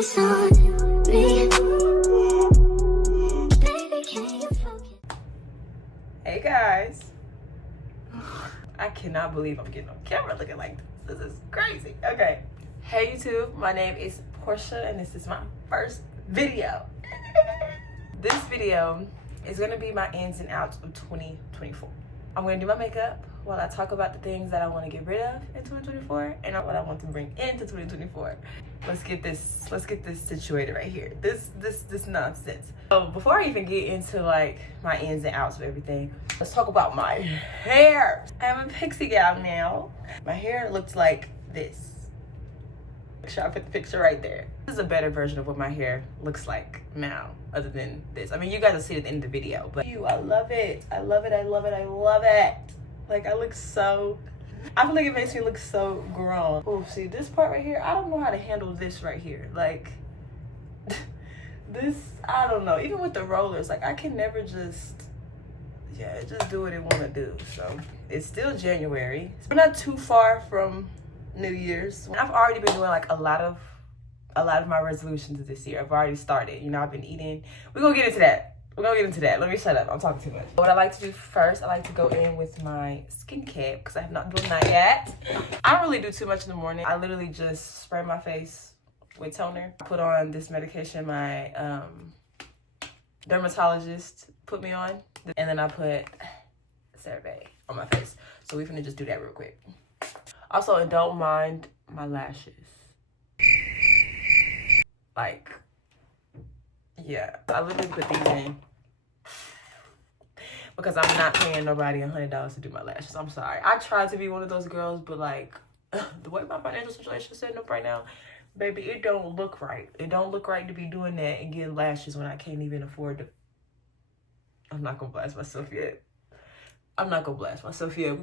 focus on me. Baby, can you focus? Hey guys, I cannot believe I'm getting on camera looking like this. This is crazy. Okay. Hey YouTube, my name is Portia and this is my first video. This video is gonna be my ins and outs of 2024. I'm gonna do my makeup while I talk about the things that I want to get rid of in 2024 and what I want to bring into 2024. Let's get this situated right here. This nonsense. So before I even get into like my ins and outs of everything, let's talk about my hair. I'm a pixie gal now. My hair looks like this. Make sure I put the picture right there. This is a better version of what my hair looks like now, other than this. I mean, you guys will see it at the end of the video, but I love it. I love it, I love it, I love it. Like, I feel like it makes me look so grown. Oh, see this part right here? I don't know how to handle this right here. Like, this, I don't know. Even with the rollers, like, I can never just do what it want to do. So, it's still January. We're not too far from New Year's. I've already been doing, like, a lot of my resolutions this year. I've already started. You know, I've been eating. We're going to get into that. Let me shut up. I'm talking too much. What I like to do first, I like to go in with my skincare because I have not done that yet. I don't really do too much in the morning. I literally just spray my face with toner. I put on this medication my dermatologist put me on. And then I put CeraVe on my face. So we're gonna just do that real quick. Also, and don't mind my lashes. Like, yeah, I literally put these in because I'm not paying nobody $100 to do my lashes. I'm sorry. I tried to be one of those girls, but like the way my financial situation is setting up right now, baby, it don't look right. It don't look right to be doing that and getting lashes when I can't even afford to. I'm not gonna blast myself yet. We're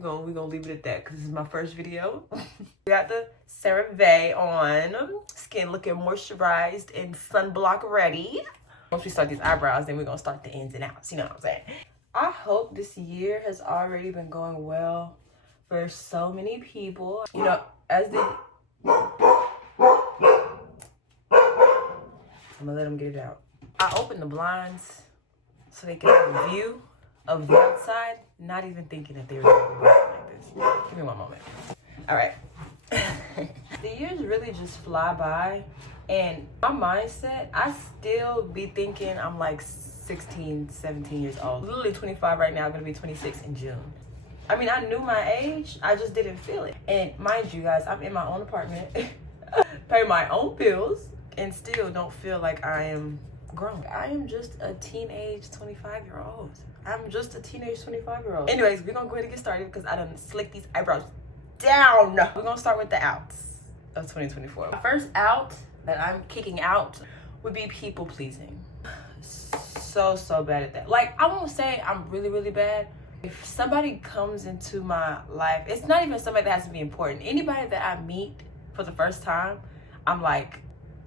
gonna leave it at that because this is my first video. We got the CeraVe on. Skin looking moisturized and sunblock ready. Once we start these eyebrows, then we're gonna start the ins and outs. You know what I'm saying? I hope this year has already been going well for so many people. You know, I'm gonna let them get it out. I opened the blinds so they can have a view of the outside, not even thinking that they were gonna be like this. Give me one moment. All right. The years really just fly by, and my mindset, I still be thinking I'm like 16, 17 years old. Literally 25 right now, I'm gonna be 26 in June. I mean, I knew my age, I just didn't feel it. And mind you guys, I'm in my own apartment, pay my own bills, and still don't feel like I am grown. I am just a teenage 25-year-old. I'm just a teenage 25-year-old. Anyways, we're gonna go ahead and get started because I done slick these eyebrows down. We're gonna start with the outs of 2024. The first out that I'm kicking out would be people pleasing. So bad at that. Like, I won't say I'm really, really bad. If somebody comes into my life, it's not even somebody that has to be important. Anybody that I meet for the first time, I'm like,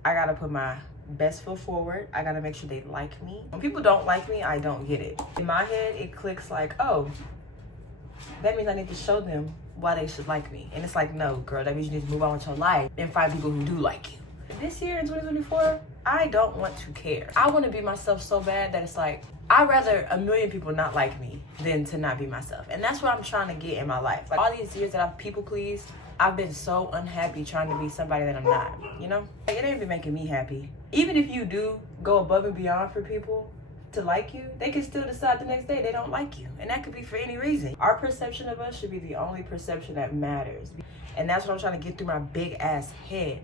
I gotta put my best foot forward. I gotta make sure they like me. When people don't like me, I don't get it. In my head, it clicks like, oh, that means I need to show them why they should like me. And it's like, no, girl, that means you need to move on with your life and find people who do like you. This year in 2024, I don't want to care. I want to be myself so bad that it's like, I'd rather a million people not like me than to not be myself. And that's what I'm trying to get in my life. Like, all these years that I've people pleased, I've been so unhappy trying to be somebody that I'm not, you know? Like, it ain't been making me happy. Even if you do go above and beyond for people to like you, they can still decide the next day they don't like you. And that could be for any reason. Our perception of us should be the only perception that matters. And that's what I'm trying to get through my big ass head.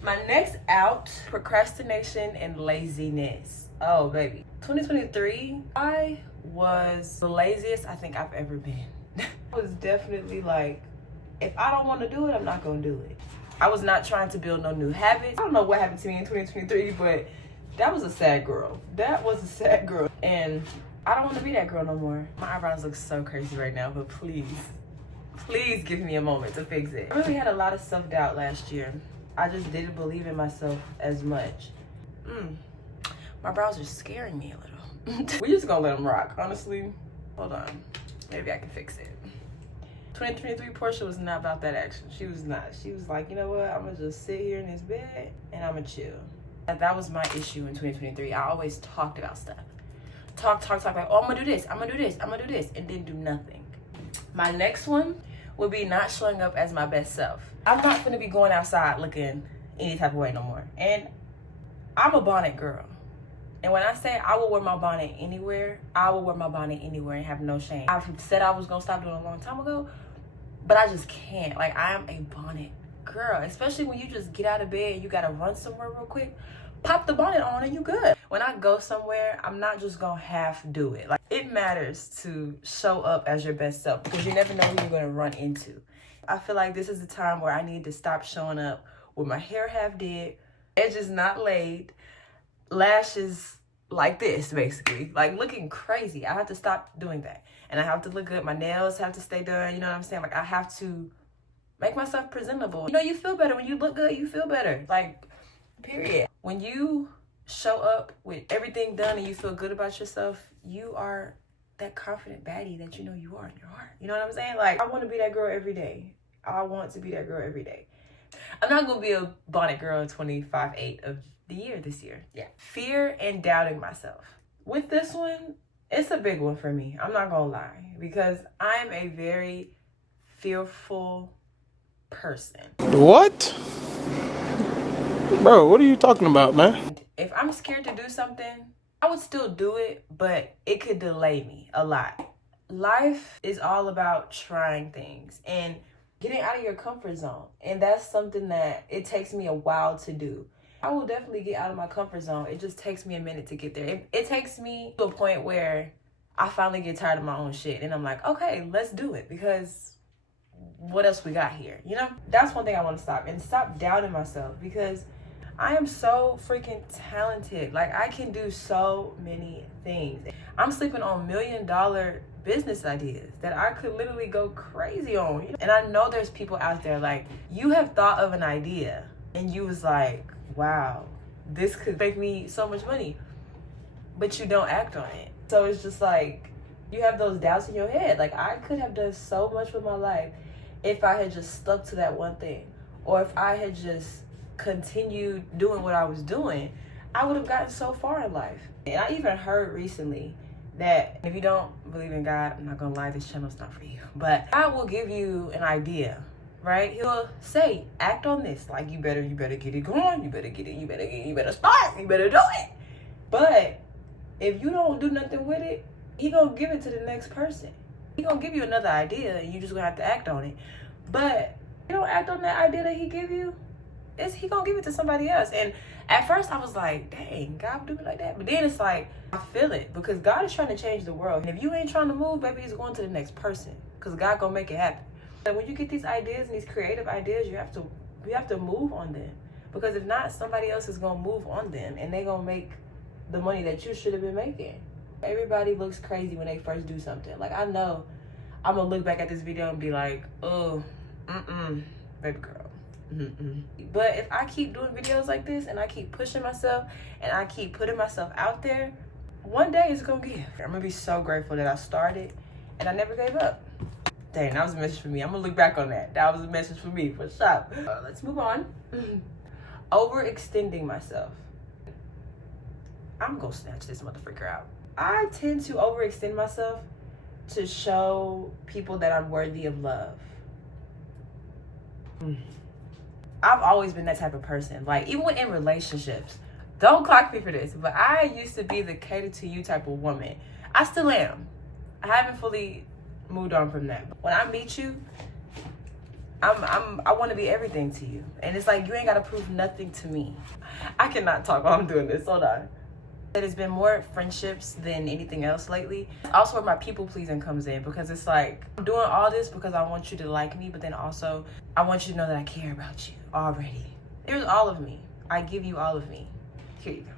My next out, procrastination and laziness. Oh, baby. 2023, I was the laziest I think I've ever been. I was definitely like, if I don't want to do it, I'm not going to do it. I was not trying to build no new habits. I don't know what happened to me in 2023, but that was a sad girl. That was a sad girl. And I don't want to be that girl no more. My eyebrows look so crazy right now, but please give me a moment to fix it. I really had a lot of self-doubt last year. I just didn't believe in myself as much. My brows are scaring me a little. We're just gonna let them rock, honestly. Hold on, maybe I can fix it. 2023 Portia was not about that action. She was not. She was like, you know what? I'm gonna just sit here in this bed and I'm gonna chill. That was my issue in 2023. I always talked about stuff. Talk, like, oh, I'm gonna do this, I'm gonna do this, I'm gonna do this, and then do nothing. My next one would be not showing up as my best self. I'm not gonna be going outside looking any type of way no more. And I'm a bonnet girl. And when I say I will wear my bonnet anywhere, I will wear my bonnet anywhere and have no shame. I've said I was gonna stop doing it a long time ago, but I just can't. Like, I am a bonnet girl, especially when you just get out of bed and you gotta run somewhere real quick. Pop the bonnet on and you good. When I go somewhere, I'm not just gonna half do it. Like, it matters to show up as your best self because you never know who you're gonna run into. I feel like this is the time where I need to stop showing up with my hair half did, edges not laid, lashes like this, basically, like looking crazy. I have to stop doing that, and I have to look good. My nails have to stay done. You know what I'm saying? Like, I have to make myself presentable. You know, you feel better when you look good. You feel better, like, period. When you show up with everything done and you feel good about yourself, you are that confident baddie that you know you are in your heart. You know what I'm saying? Like, I want to be that girl every day. I want to be that girl every day. I'm not gonna be a bonnet girl 25/8 of the year this year. Yeah. Fear and doubting myself. With this one, it's a big one for me. I'm not gonna lie, because I'm a very fearful person. What? Bro, what are you talking about, man? If I'm scared to do something, I would still do it, but it could delay me a lot. Life is all about trying things and getting out of your comfort zone. And that's something that it takes me a while to do. I will definitely get out of my comfort zone. It just takes me a minute to get there. It takes me to a point where I finally get tired of my own shit. And I'm like, okay, let's do it. Because what else we got here? You know? That's one thing I want to stop. And stop doubting myself. Because I am so freaking talented. Like, I can do so many things. I'm sleeping on $1 million business ideas that I could literally go crazy on. And I know there's people out there, like, you have thought of an idea and you was like, wow, this could make me so much money, but you don't act on it. So it's just like, you have those doubts in your head. Like, I could have done so much with my life if I had just stuck to that one thing, or if I had just continued doing what I was doing, I would have gotten so far in life. And I even heard recently that if you don't believe in God, I'm not gonna lie, this channel's not for you, but God will give you an idea, right? He'll say, act on this. Like, you better get it going, you better start, you better do it. But if you don't do nothing with it, he gonna give it to the next person. He gonna give you another idea and you just gonna have to act on it. But if you don't act on that idea that he give you, he gonna give it to somebody else. And at first I was like, dang, God do me like that. But then it's like, I feel it, because God is trying to change the world. And if you ain't trying to move, baby, it's going to the next person, because God gonna make it happen. And when you get these ideas and these creative ideas, you have to move on them, because if not, somebody else is gonna move on them and they gonna make the money that you should have been making. Everybody looks crazy when they first do something. Like, I know I'm gonna look back at this video and be like, oh, baby girl. But if I keep doing videos like this and I keep pushing myself and I keep putting myself out there, one day it's gonna give. I'm gonna be so grateful that I started and I never gave up. Dang, that was a message for me. I'm gonna look back on that. That was a message for me, for sure. Let's move on. Overextending myself. I'm gonna snatch this motherfucker out. I tend to overextend myself to show people that I'm worthy of love. I've always been that type of person. Like, even when in relationships, don't clock me for this, but I used to be the cater to you type of woman. I still am. I haven't fully moved on from that. When I meet you, I want to be everything to you. And it's like, you ain't got to prove nothing to me. I cannot talk while I'm doing this. Hold on. There's been more friendships than anything else lately. Also where my people pleasing comes in, because it's like, I'm doing all this because I want you to like me, but then also I want you to know that I care about you already. Here's all of me. I give you all of me. Here you go.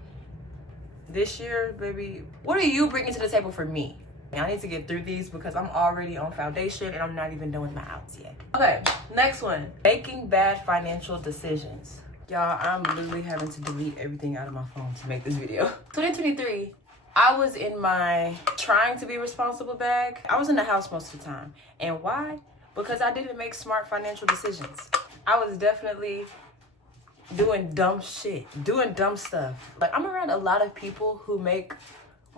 This year, baby, what are you bringing to the table for me? I need to get through these because I'm already on foundation and I'm not even doing my outs yet. Okay, next one. Making bad financial decisions. Y'all, I'm literally having to delete everything out of my phone to make this video. 2023, I was in my trying to be responsible bag. I was in the house most of the time. And why? Because I didn't make smart financial decisions. I was definitely doing dumb shit, doing dumb stuff. Like, I'm around a lot of people who make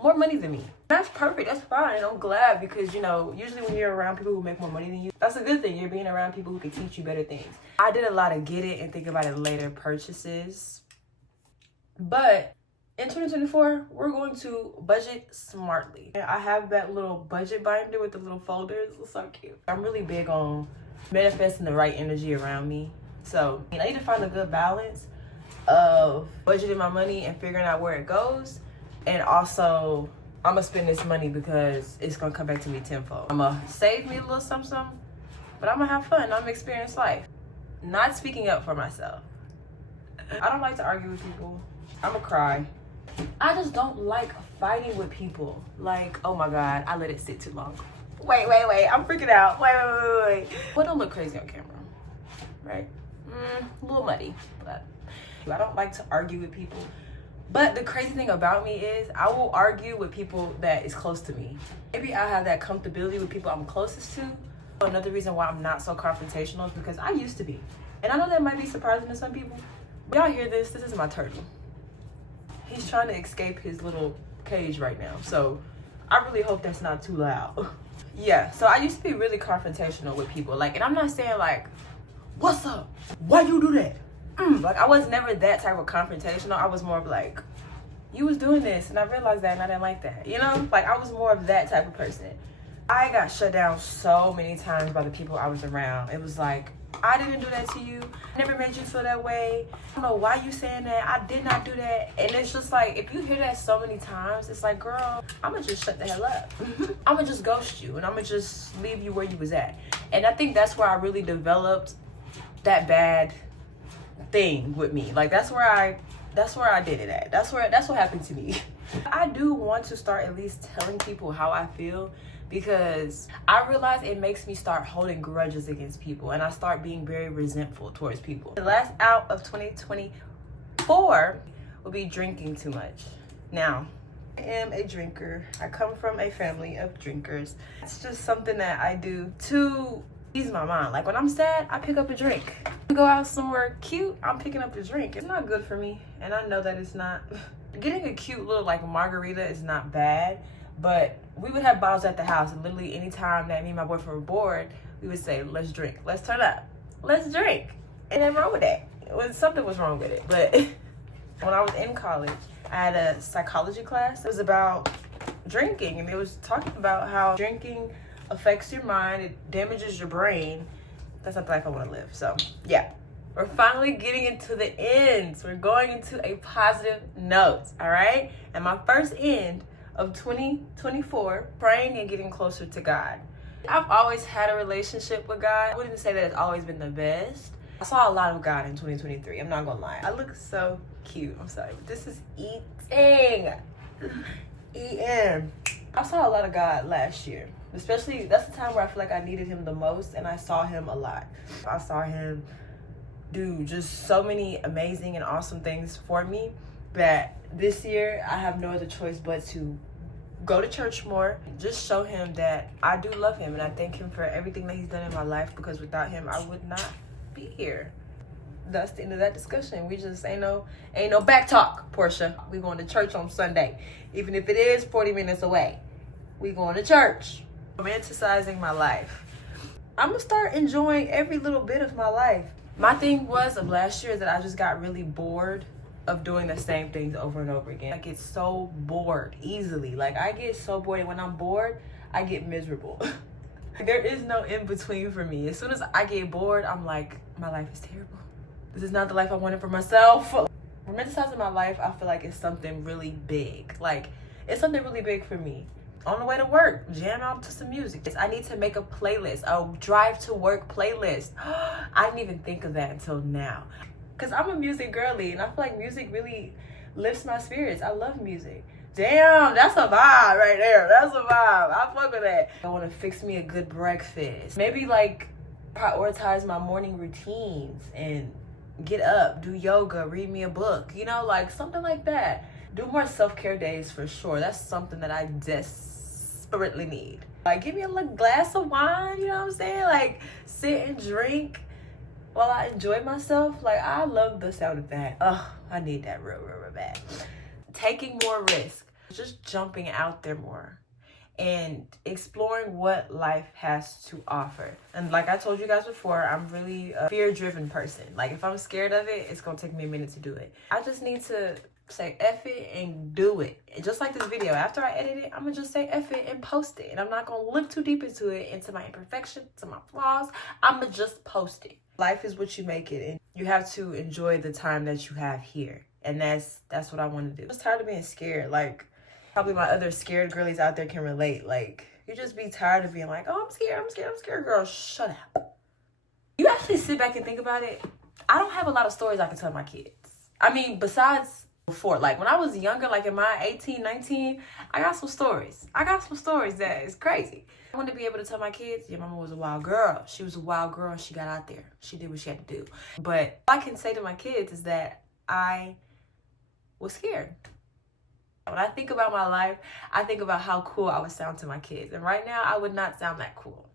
more money than me. That's perfect. That's fine. I'm glad because, you know, usually when you're around people who make more money than you, that's a good thing. You're being around people who can teach you better things. I did a lot of get it and think about it later purchases. But in 2024, we're going to budget smartly. I have that little budget binder with the little folders. It's so cute. I'm really big on manifesting the right energy around me. So I need to find a good balance of budgeting my money and figuring out where it goes. And also, I'm gonna spend this money because it's gonna come back to me tenfold. I'm gonna save me a little something, but I'm gonna have fun. I'm gonna experience life. Not speaking up for myself. I don't like to argue with people. I'm gonna cry. I just don't like fighting with people. Like, oh my God, I let it sit too long. Wait, I'm freaking out. Wait. Well, don't look crazy on camera, right? A little muddy, but I don't like to argue with people. But the crazy thing about me is I will argue with people that is close to me. Maybe I have that comfortability with people I'm closest to. Another reason why I'm not so confrontational is because I used to be. And I know that might be surprising to some people. But y'all hear this? This is my turtle. He's trying to escape his little cage right now. So I really hope that's not too loud. Yeah, so I used to be really confrontational with people. Like, and I'm not saying like, what's up? Why you do that? Like, I was never that type of confrontational. I was more of like, you was doing this and I realized that and I didn't like that. You know, like I was more of that type of person. I got shut down so many times by the people I was around. It was like, I didn't do that to you. I never made you feel that way. I don't know why you saying that. I did not do that. And it's just like, if you hear that so many times, it's like, girl, I'm gonna just shut the hell up. I'm gonna just ghost you and I'm gonna just leave you where you was at. And I think that's where I really developed that bad thing with me. Like that's where I did it at. That's what happened to me. I do want to start at least telling people how I feel because I realize it makes me start holding grudges against people and I start being very resentful towards people. The last out of 2024 will be drinking too much. Now, I am a drinker. I come from a family of drinkers. It's just something that I do to ease my mind. Like when I'm sad, I pick up a drink. We go out somewhere cute, I'm picking up a drink. It's not good for me, and I know that it's not. Getting a cute little like margarita is not bad, but we would have bottles at the house, and literally anytime that me and my boyfriend were bored, we would say, let's drink, let's turn up, let's drink. And nothing wrong with that. Something was wrong with it, but when I was in college, I had a psychology class. It was about drinking, and it was talking about how drinking affects your mind, it damages your brain. That's not the life I want to live. So yeah, we're finally getting into the ends. We're going into a positive note, all right? And my first end of 2024, praying and getting closer to God. I've always had a relationship with God. I wouldn't say that it's always been the best. I saw a lot of God in 2023. I'm not gonna lie. I look so cute. I'm sorry, but this is eating. I saw a lot of God last year. Especially, that's the time where I feel like I needed him the most, and I saw him a lot. I saw him do just so many amazing and awesome things for me that this year I have no other choice but to go to church more, just show him that I do love him, and I thank him for everything that he's done in my life, because without him, I would not be here. That's the end of that discussion. We just ain't no back talk, Portia. We going to church on Sunday. Even if it is 40 minutes away, we going to church. Romanticizing my life. I'm gonna start enjoying every little bit of my life. My thing was of last year is that I just got really bored of doing the same things over and over again. I get so bored easily. Like I get so bored, and when I'm bored, I get miserable. There is no in between for me. As soon as I get bored, I'm like, my life is terrible. This is not the life I wanted for myself. Romanticizing my life, I feel like it's something really big. Like it's something really big for me. On the way to work, jam out to some music. I need to make a playlist, a drive to work playlist. I didn't even think of that until now. Because I'm a music girly, and I feel like music really lifts my spirits. I love music. Damn, that's a vibe right there. That's a vibe. I fuck with that. I want to fix me a good breakfast. Maybe like prioritize my morning routines and get up, do yoga, read me a book. You know, like something like that. Do more self-care days for sure. That's something that I desperately need. Like, give me a little glass of wine, you know what I'm saying? Like, sit and drink while I enjoy myself, like, I love the sound of that. Ugh, I need that real bad. Taking more risk, just jumping out there more and exploring what life has to offer. And like I told you guys before, I'm really a fear-driven person. Like, if I'm scared of it, it's gonna take me a minute to do it. I just need to say F it and do it. And just like this video, after I edit it, I'm gonna just say F it and post it. And I'm not gonna look too deep into it, into my imperfections, to my flaws. I'm gonna just post it. Life is what you make it, and you have to enjoy the time that you have here. And that's what I want to do. I'm just tired of being scared. Like, probably my other scared girlies out there can relate. Like, you just be tired of being like, oh, I'm scared. Girl, shut up. You actually sit back and think about it. I don't have a lot of stories I can tell my kids. I mean, besides before, like when I was younger, like in my 18, 19, I got some stories. That is crazy. I want to be able to tell my kids, your mama was a wild girl. She was a wild girl. She got out there. She did what she had to do. But all I can say to my kids is that I was scared. When I think about my life, I think about how cool I would sound to my kids. And right now, I would not sound that cool.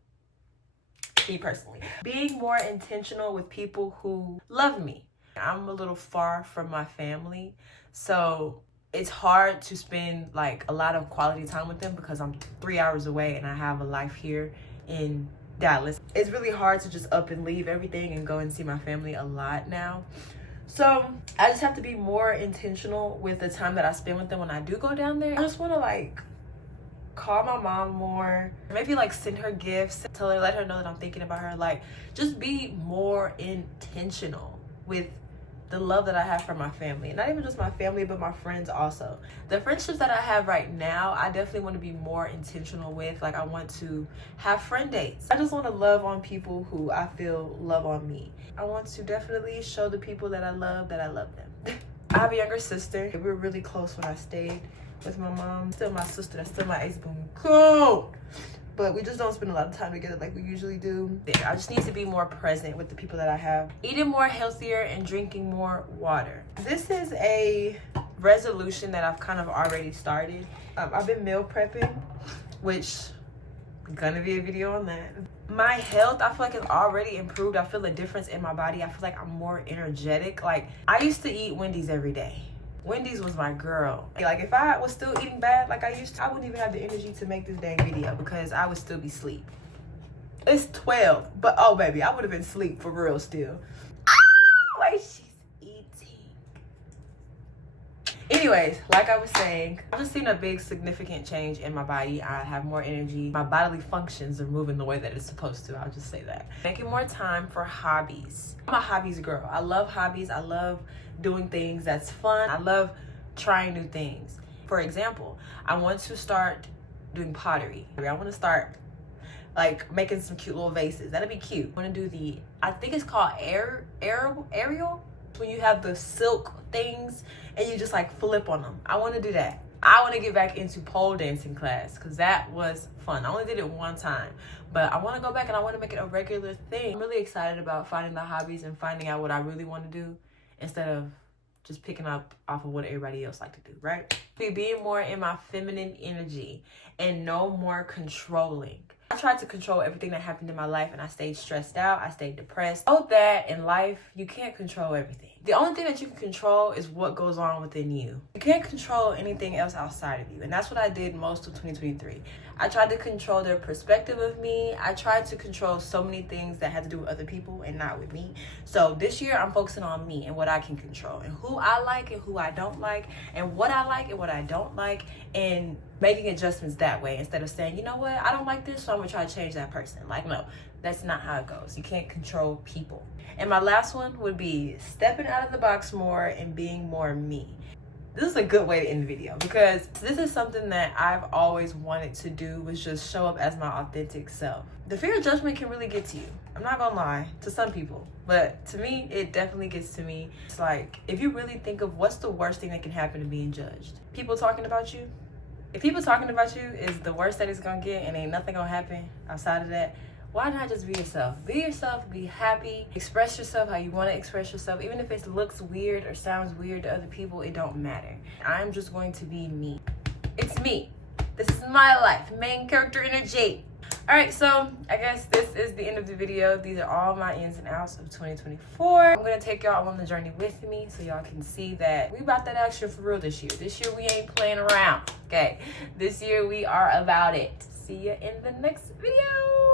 Me personally. Being more intentional with people who love me. I'm a little far from my family, so it's hard to spend like a lot of quality time with them because I'm 3 hours away and I have a life here in Dallas. It's really hard to just up and leave everything and go and see my family a lot now. So I just have to be more intentional with the time that I spend with them when I do go down there. I just want to like call my mom more, maybe like send her gifts, let her know that I'm thinking about her. Like, just be more intentional with the love that I have for my family. Not even just my family, but my friends also. The friendships that I have right now, I definitely want to be more intentional with. Like, I want to have friend dates. I just want to love on people who I feel love on me. I want to definitely show the people that I love them. I have a younger sister. We were really close when I stayed with my mom. Still my sister, that's still my ace-boom cool. But we just don't spend a lot of time together like we usually do. I just need to be more present with the people that I have. Eating more healthier and drinking more water. This is a resolution that I've kind of already started. I've been meal prepping, which gonna be a video on that. My health, I feel like it's already improved. I feel a difference in my body. I feel like I'm more energetic. Like, I used to eat Wendy's every day. Wendy's was my girl. Like, if I was still eating bad like I used to, I wouldn't even have the energy to make this dang video because I would still be asleep. It's 12, but oh baby, I would have been asleep for real still. Wait, she's eating. Anyways, like I was saying, I've just seen a big significant change in my body. I have more energy. My bodily functions are moving the way that it's supposed to. I'll just say that. Making more time for hobbies. I'm a hobbies girl. I love hobbies. I love doing things that's fun. I love trying new things. For example, I want to start doing pottery. I want to start like making some cute little vases. That'd be cute. I want to do I think it's called aerial, when you have the silk things and you just like flip on them. I want to do that. I want to get back into pole dancing class because that was fun. I only did it one time, but I want to go back and I want to make it a regular thing. I'm really excited about finding the hobbies and finding out what I really want to do instead of just picking up off of what everybody else like to do, right? Being more in my feminine energy and no more controlling. I tried to control everything that happened in my life and I stayed stressed out. I stayed depressed. Know that in life, you can't control everything. The only thing that you can control is what goes on within you. You can't control anything else outside of you. And that's what I did most of 2023. I tried to control their perspective of me. I tried to control so many things that had to do with other people and not with me. So this year I'm focusing on me and what I can control and who I like and who I don't like and what I like and what I don't like, and making adjustments that way instead of saying, you know what, I don't like this, so I'm gonna try to change that person. Like, no, that's not how it goes. You can't control people. And my last one would be stepping out of the box more and being more me. This is a good way to end the video because this is something that I've always wanted to do, was just show up as my authentic self. The fear of judgment can really get to you. I'm not gonna lie, to some people, but to me, it definitely gets to me. It's like, if you really think of what's the worst thing that can happen to being judged? People talking about you. If people talking about you is the worst that it's gonna get and ain't nothing gonna happen outside of that, why not just be yourself? Be yourself, be happy, express yourself how you want to express yourself. Even if it looks weird or sounds weird to other people, it don't matter. I'm just going to be me. It's me. This is my life. Main character energy. All right, so I guess this is the end of the video. These are all my ins and outs of 2024. I'm gonna take y'all on the journey with me so y'all can see that we about that action for real this year. This year we ain't playing around, okay? This year we are about it. See ya in the next video.